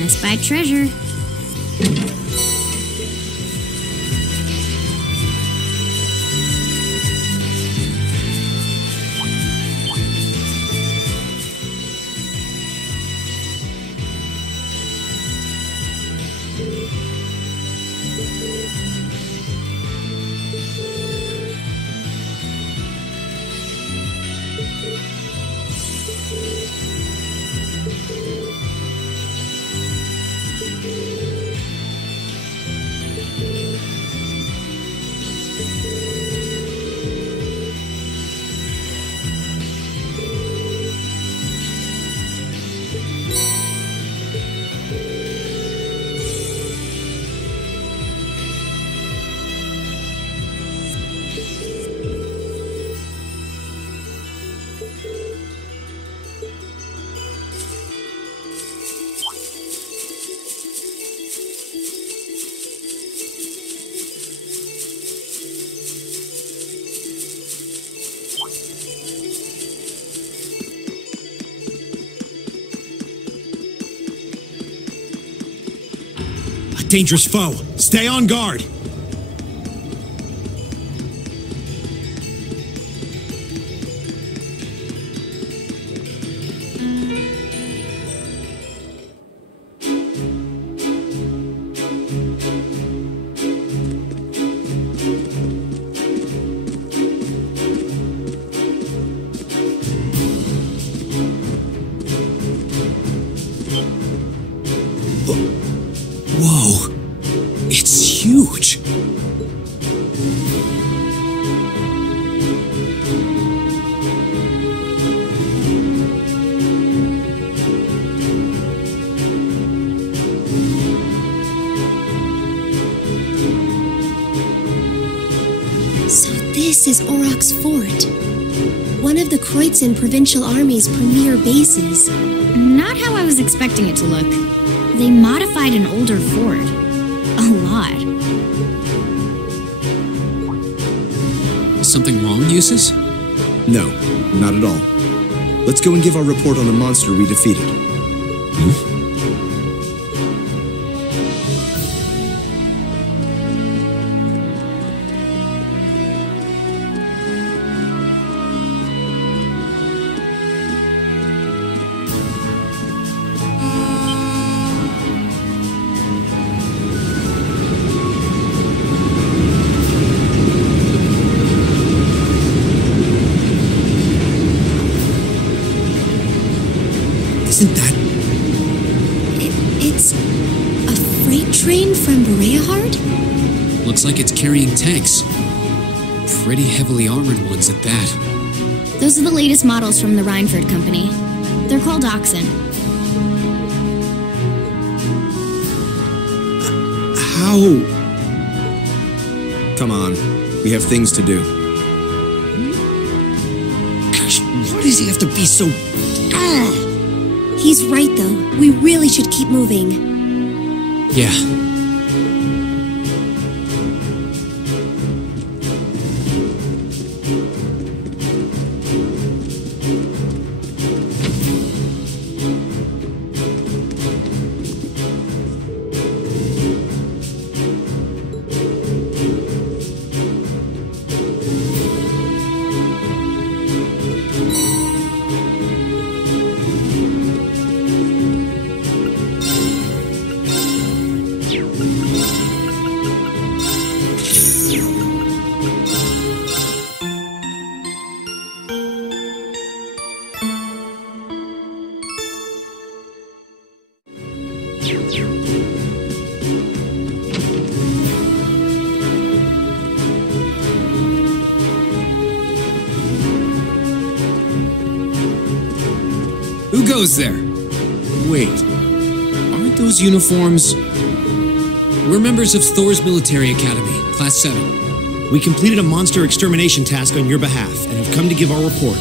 Let's buy treasure. Dangerous foe. Stay on guard. Whoa, it's huge. So this is Auroch's fort, one of the Kreutzen Provincial Army's premier bases. Not how I was expecting it to look. They modified an older fort. A lot. Something wrong, Eustace? No, not at all. Let's go and give our report on the monster we defeated. Isn't that... It's a freight train from Bereahard? Looks like it's carrying tanks. Pretty heavily armored ones at that. Those are the latest models from the Reinford Company. They're called Oxen. How? Come on, we have things to do. Gosh, why does he have to be so... He's right, though. We really should keep moving. Yeah. Who goes there? Wait, aren't those uniforms... We're members of Thor's Military Academy, Class 7. We completed a monster extermination task on your behalf and have come to give our report.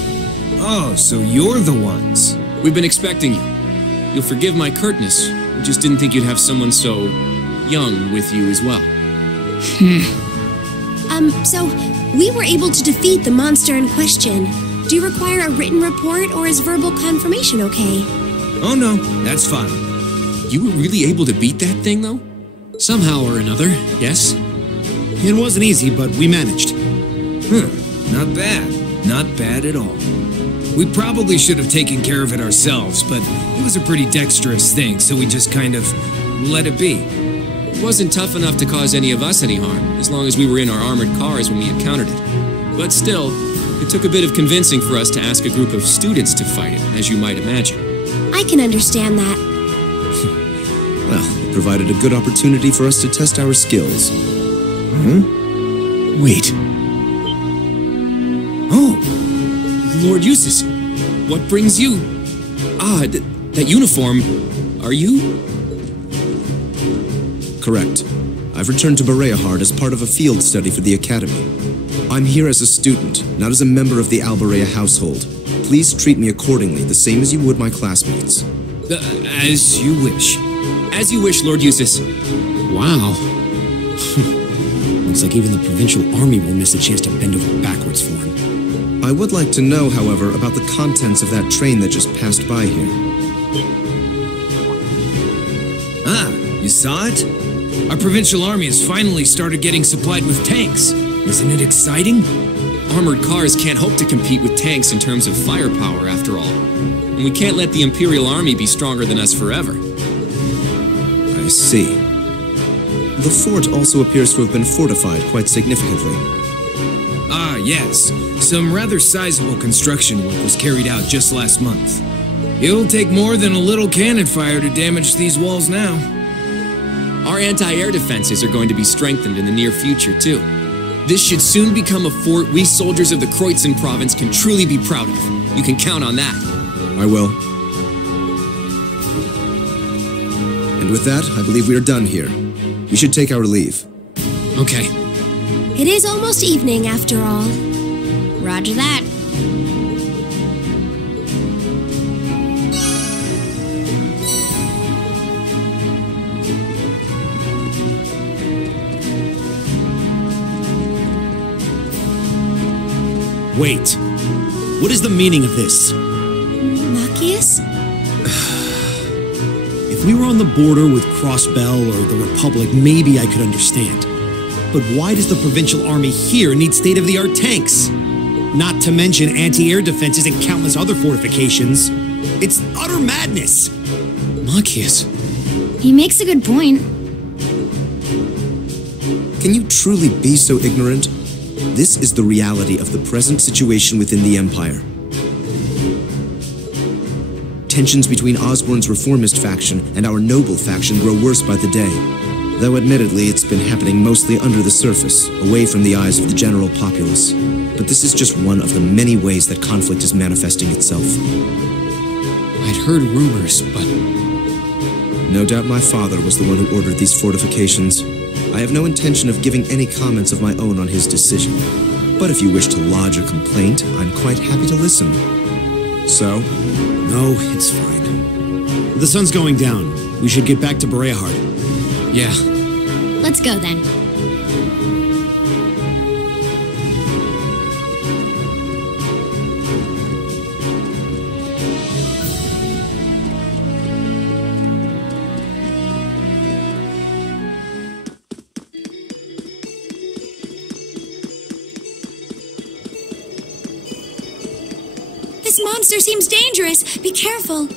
Oh, so you're the ones. We've been expecting you. You'll forgive my curtness. We just didn't think you'd have someone so... young with you as well. So, we were able to defeat the monster in question. Do you require a written report, or is verbal confirmation okay? Oh no, that's fine. You were really able to beat that thing, though? Somehow or another, yes. It wasn't easy, but we managed. Not bad. Not bad at all. We probably should have taken care of it ourselves, but it was a pretty dexterous thing, so we just kind of let it be. It wasn't tough enough to cause any of us any harm, as long as we were in our armored cars when we encountered it. But still, it took a bit of convincing for us to ask a group of students to fight it, as you might imagine. I can understand that. Well, it provided a good opportunity for us to test our skills. Wait. Oh, Lord Eustace, what brings you? That uniform. Are you? Correct. I've returned to Bereahard as part of a field study for the Academy. I'm here as a student, not as a member of the Alberea household. Please treat me accordingly, the same as you would my classmates. As you wish. As you wish, Lord Eustace. Wow. Looks like even the provincial army will miss a chance to bend over backwards for him. I would like to know, however, about the contents of that train that just passed by here. Ah, you saw it? Our provincial army has finally started getting supplied with tanks. Isn't it exciting? Armored cars can't hope to compete with tanks in terms of firepower, after all. And we can't let the Imperial Army be stronger than us forever. I see. The fort also appears to have been fortified quite significantly. Ah, yes. Some rather sizable construction work was carried out just last month. It'll take more than a little cannon fire to damage these walls now. Our anti-air defenses are going to be strengthened in the near future, too. This should soon become a fort we soldiers of the Kreutzen province can truly be proud of. You can count on that. I will. And with that, I believe we are done here. We should take our leave. Okay. It is almost evening, after all. Roger that. Wait. What is the meaning of this? Machias? If we were on the border with Crossbell or the Republic, maybe I could understand. But why does the provincial army here need state-of-the-art tanks? Not to mention anti-air defenses and countless other fortifications. It's utter madness! Machias. He makes a good point. Can you truly be so ignorant? This is the reality of the present situation within the Empire. Tensions between Osborne's reformist faction and our noble faction grow worse by the day. Though admittedly, it's been happening mostly under the surface, away from the eyes of the general populace. But this is just one of the many ways that conflict is manifesting itself. I'd heard rumors, but... No doubt my father was the one who ordered these fortifications. I have no intention of giving any comments of my own on his decision. But if you wish to lodge a complaint, I'm quite happy to listen. So? No, it's fine. The sun's going down. We should get back to Bereahard. Yeah. Let's go then. This monster seems dangerous. Be careful.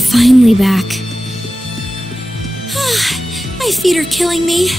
finally back. My feet are killing me.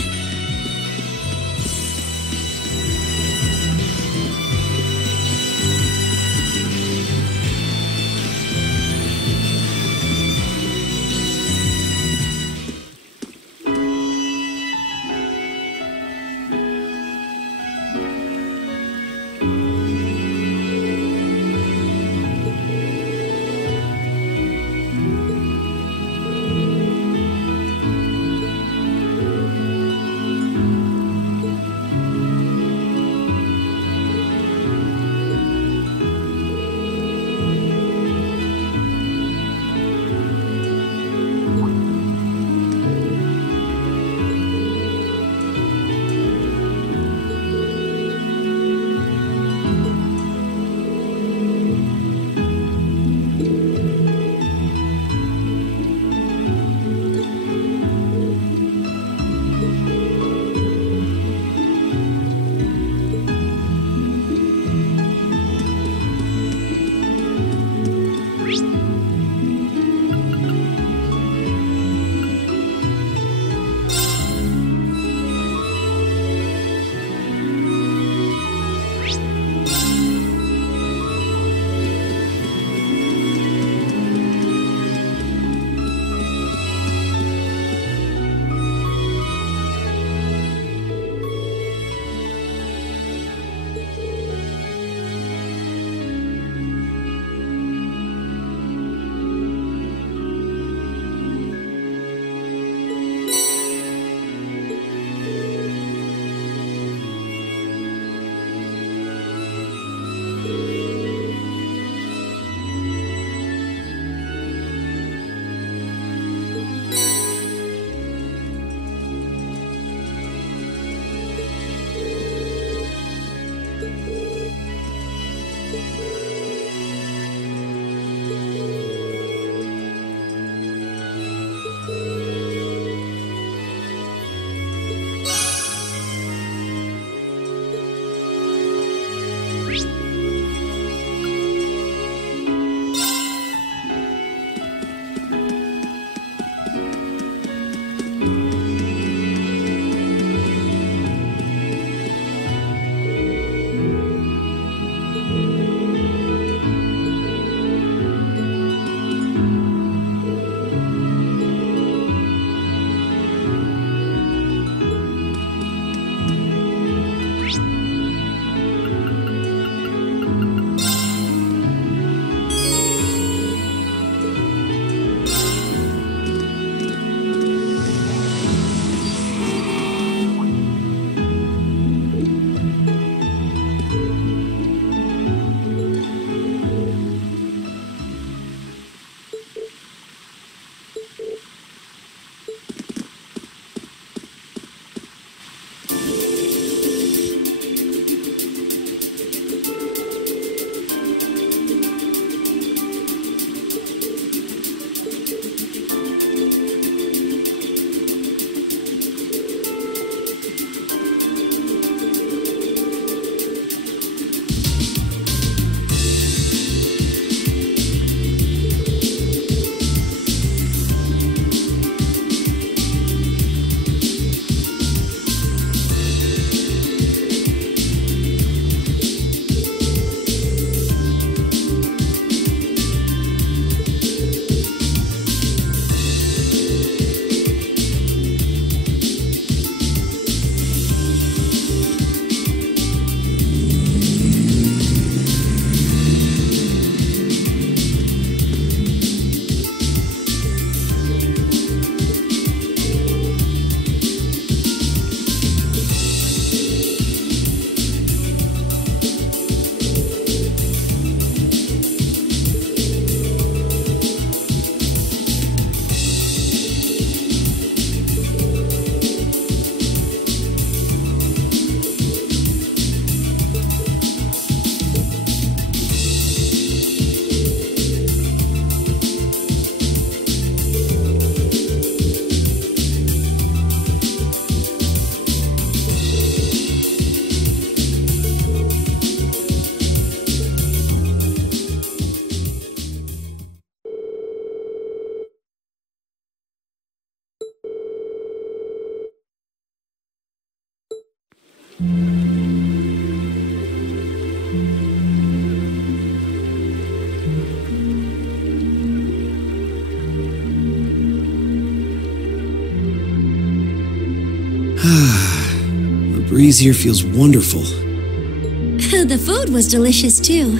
The breeze here feels wonderful. The food was delicious too.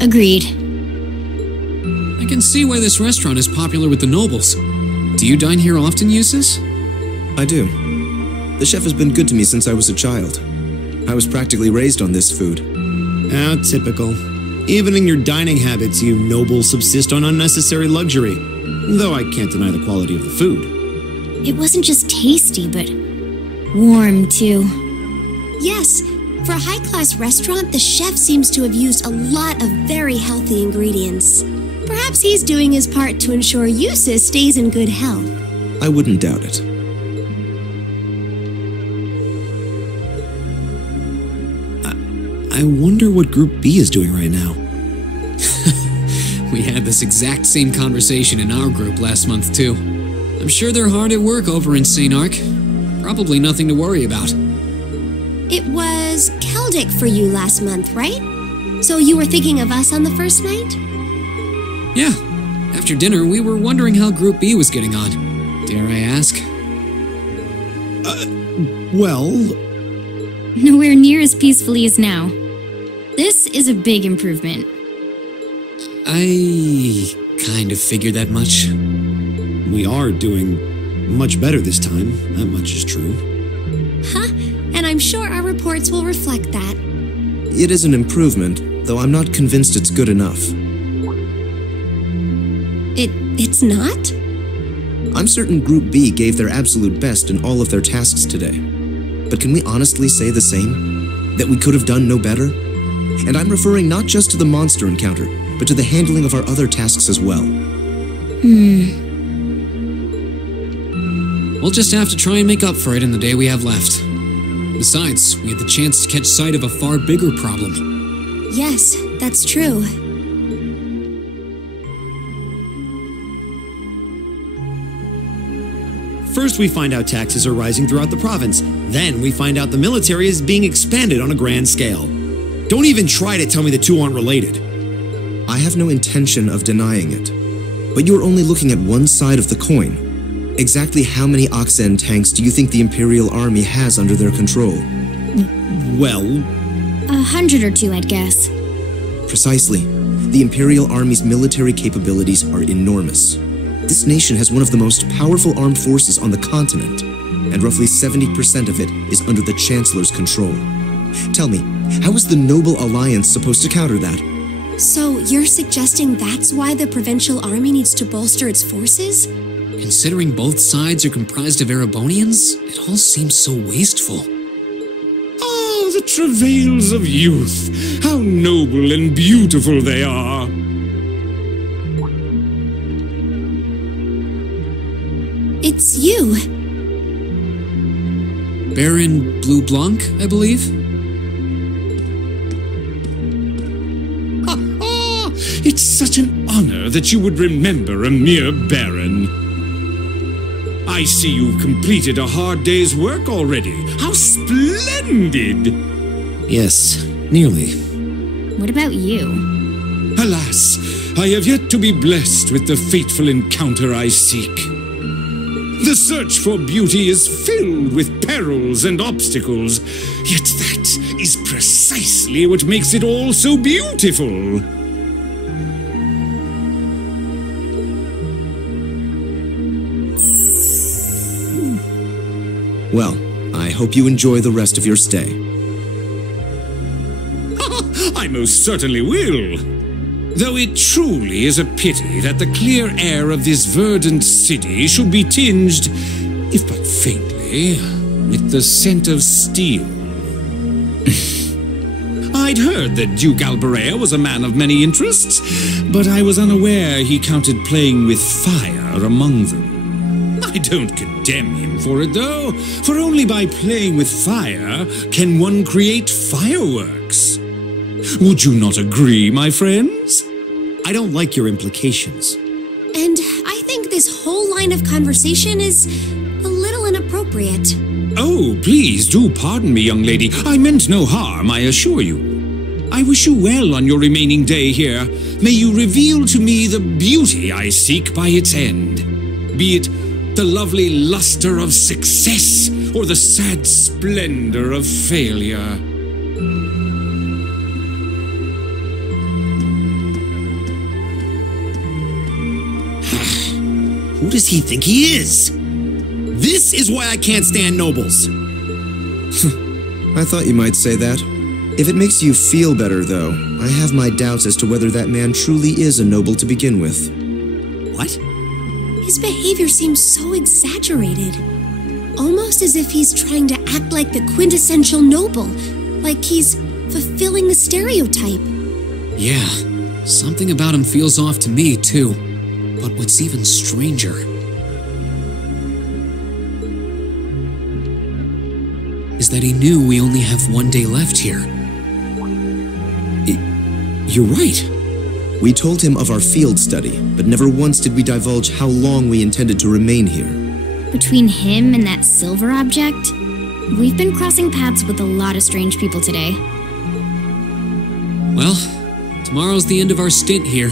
Agreed. I can see why this restaurant is popular with the nobles. Do you dine here often, Eustace? I do. The chef has been good to me since I was a child. I was practically raised on this food. Ah, typical. Even in your dining habits, you nobles subsist on unnecessary luxury. Though I can't deny the quality of the food. It wasn't just tasty, but warm, too. Yes, for a high-class restaurant, the chef seems to have used a lot of very healthy ingredients. Perhaps he's doing his part to ensure Eustace stays in good health. I wouldn't doubt it. I wonder what Group B is doing right now. We had this exact same conversation in our group last month, too. I'm sure they're hard at work over in St. Arc. Probably nothing to worry about. It was Celtic for you last month, right? So you were thinking of us on the first night? Yeah. After dinner, we were wondering how Group B was getting on. Dare I ask? Well, Nowhere near as peacefully as now. This is a big improvement. I kind of figured that much. we are doing much better this time. That much is true. Huh? And I'm sure our reports will reflect that. It is an improvement, though I'm not convinced it's good enough. It's not? I'm certain Group B gave their absolute best in all of their tasks today. But can we honestly say the same? That we could have done no better? And I'm referring not just to the monster encounter, but to the handling of our other tasks as well. We'll just have to try and make up for it in the day we have left. Besides, we had the chance to catch sight of a far bigger problem. Yes, that's true. First, we find out taxes are rising throughout the province. Then, we find out the military is being expanded on a grand scale. Don't even try to tell me the two aren't related. I have no intention of denying it. But you're only looking at one side of the coin. Exactly how many Oxen tanks do you think the Imperial Army has under their control? Well, 100 or 2, I'd guess. Precisely. The Imperial Army's military capabilities are enormous. This nation has one of the most powerful armed forces on the continent, and roughly 70% of it is under the Chancellor's control. Tell me, how is the Noble Alliance supposed to counter that? So you're suggesting that's why the provincial army needs to bolster its forces? Considering both sides are comprised of Erebonians, it all seems so wasteful. Oh, the travails of youth! How noble and beautiful they are! It's you. Baron Blue Blanc, I believe? It's such an honor that you would remember a mere baron. I see you've completed a hard day's work already. How splendid! yes, nearly. What about you? Alas, I have yet to be blessed with the fateful encounter I seek. The search for beauty is filled with perils and obstacles, yet that is precisely what makes it all so beautiful. Well, I hope you enjoy the rest of your stay. I most certainly will. Though it truly is a pity that the clear air of this verdant city should be tinged, if but faintly, with the scent of steel. I'd heard that Duke Alberea was a man of many interests, but I was unaware he counted playing with fire among them. I don't condemn him for it, though, for only by playing with fire can one create fireworks. Would you not agree, my friends? I don't like your implications. And I think this whole line of conversation is a little inappropriate. Oh, please do pardon me, young lady. I meant no harm, I assure you. I wish you well on your remaining day here. May you reveal to me the beauty I seek by its end. Be it the lovely luster of success or the sad splendor of failure. Who does he think he is? This is why I can't stand nobles. I thought you might say that. If it makes you feel better, though, I have my doubts as to whether that man truly is a noble to begin with. What? His behavior seems so exaggerated. Almost as if he's trying to act like the quintessential noble. Like he's fulfilling the stereotype. Yeah, something about him feels off to me, too. But what's even stranger is that he knew we only have one day left here. You're right. We told him of our field study, but never once did we divulge how long we intended to remain here. Between him and that silver object, we've been crossing paths with a lot of strange people today. Well, tomorrow's the end of our stint here.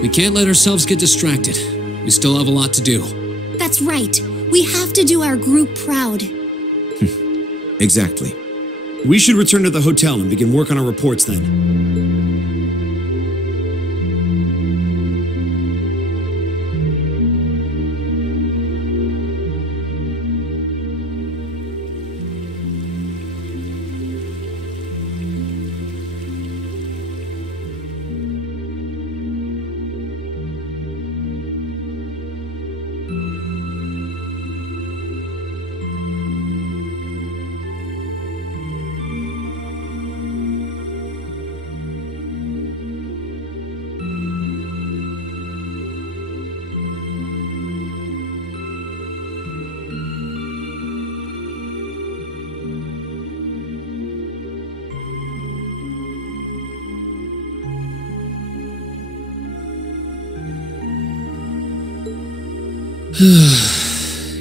We can't let ourselves get distracted. We still have a lot to do. That's right. We have to do our group proud. Exactly. We should return to the hotel and begin work on our reports then.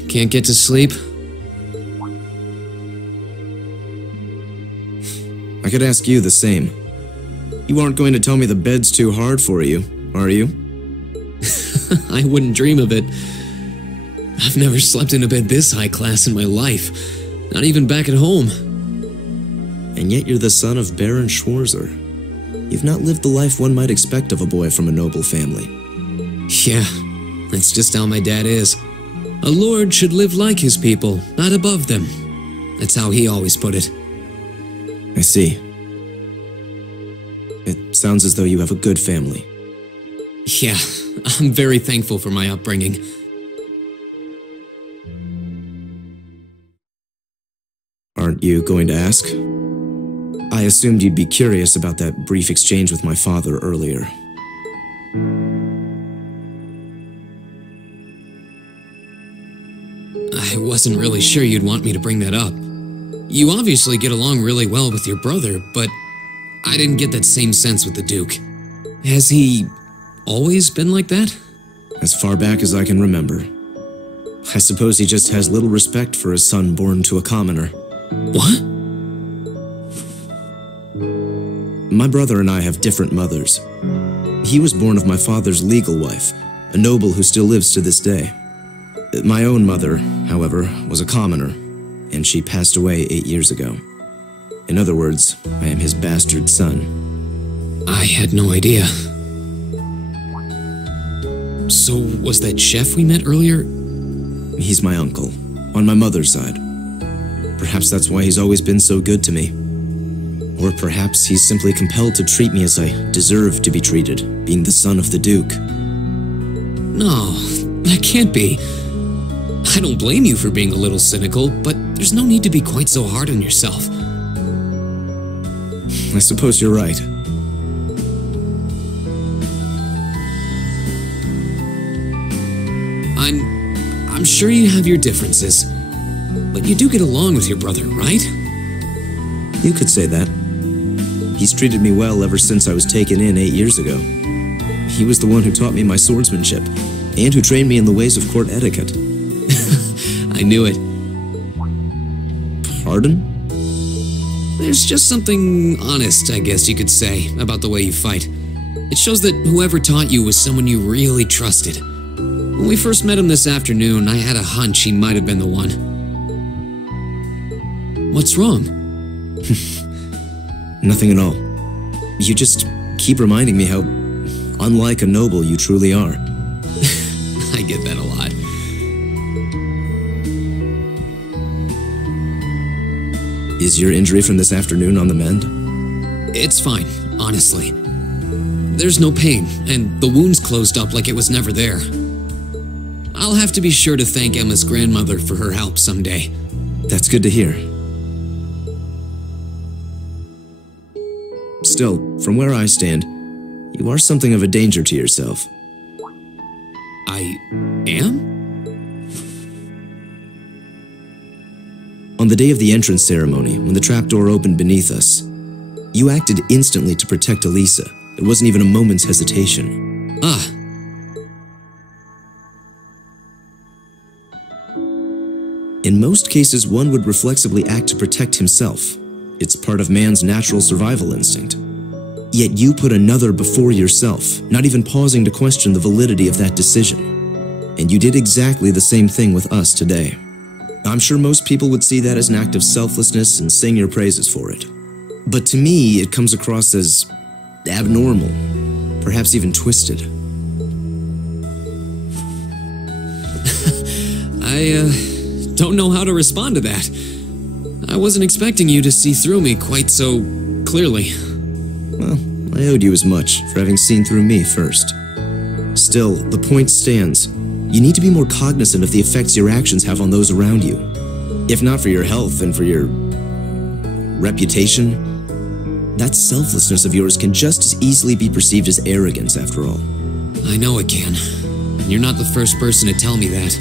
Can't get to sleep? I could ask you the same. You aren't going to tell me the bed's too hard for you, are you? I wouldn't dream of it. I've never slept in a bed this high class in my life. Not even back at home. And yet you're the son of Baron Schwarzer. You've not lived the life one might expect of a boy from a noble family. Yeah, that's just how my dad is. A lord should live like his people, not above them. That's how he always put it. I see. It sounds as though you have a good family. Yeah, I'm very thankful for my upbringing. Aren't you going to ask? I assumed you'd be curious about that brief exchange with my father earlier. I wasn't really sure you'd want me to bring that up. You obviously get along really well with your brother, but I didn't get that same sense with the Duke. Has he always been like that? As far back as I can remember. I suppose he just has little respect for a son born to a commoner. What? My brother and I have different mothers. He was born of my father's legal wife, a noble who still lives to this day. My own mother, however, was a commoner, and she passed away 8 years ago. In other words, I am his bastard son. I had no idea. So, was that chef we met earlier? He's my uncle, on my mother's side. Perhaps that's why he's always been so good to me. Or perhaps he's simply compelled to treat me as I deserve to be treated, being the son of the Duke. No, that can't be. I don't blame you for being a little cynical, but there's no need to be quite so hard on yourself. I suppose you're right. I'm sure you have your differences, but you do get along with your brother, right? You could say that. He's treated me well ever since I was taken in 8 years ago. He was the one who taught me my swordsmanship, and who trained me in the ways of court etiquette. I knew it. Pardon? There's just something honest, I guess you could say, about the way you fight. It shows that whoever taught you was someone you really trusted. When we first met him this afternoon, I had a hunch he might have been the one. What's wrong? Nothing at all. You just keep reminding me how unlike a noble you truly are. I get that a lot. Is your injury from this afternoon on the mend? It's fine, honestly. There's no pain, and the wound's closed up like it was never there. I'll have to be sure to thank Emma's grandmother for her help someday. That's good to hear. Still, from where I stand, you are something of a danger to yourself. I am? On the day of the entrance ceremony, when the trapdoor opened beneath us, you acted instantly to protect Elisa. There wasn't even a moment's hesitation. Ah. In most cases, one would reflexively act to protect himself. It's part of man's natural survival instinct. Yet you put another before yourself, not even pausing to question the validity of that decision. And you did exactly the same thing with us today. I'm sure most people would see that as an act of selflessness and sing your praises for it. But to me, it comes across as abnormal, perhaps even twisted. I don't know how to respond to that. I wasn't expecting you to see through me quite so clearly. Well, I owed you as much for having seen through me first. Still, the point stands. You need to be more cognizant of the effects your actions have on those around you. If not for your health and for your reputation, that selflessness of yours can just as easily be perceived as arrogance, after all. I know it can. And you're not the first person to tell me that.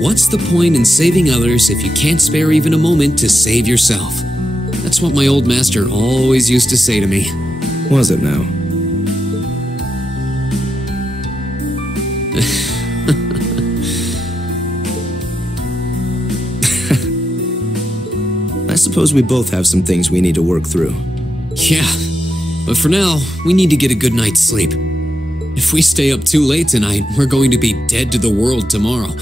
What's the point in saving others if you can't spare even a moment to save yourself? That's what my old master always used to say to me. Was it now? I suppose we both have some things we need to work through. Yeah, but for now, we need to get a good night's sleep. If we stay up too late tonight, we're going to be dead to the world tomorrow,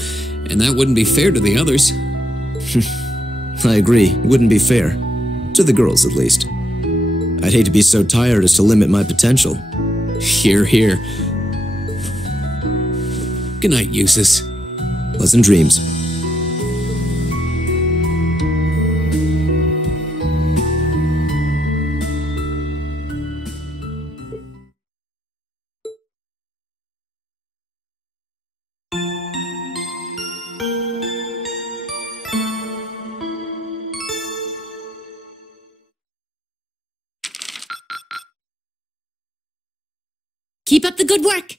and that wouldn't be fair to the others. I agree, it wouldn't be fair. To the girls, at least. I'd hate to be so tired as to limit my potential. Hear, hear. Good night, Eustace. Pleasant dreams. Keep up the good work.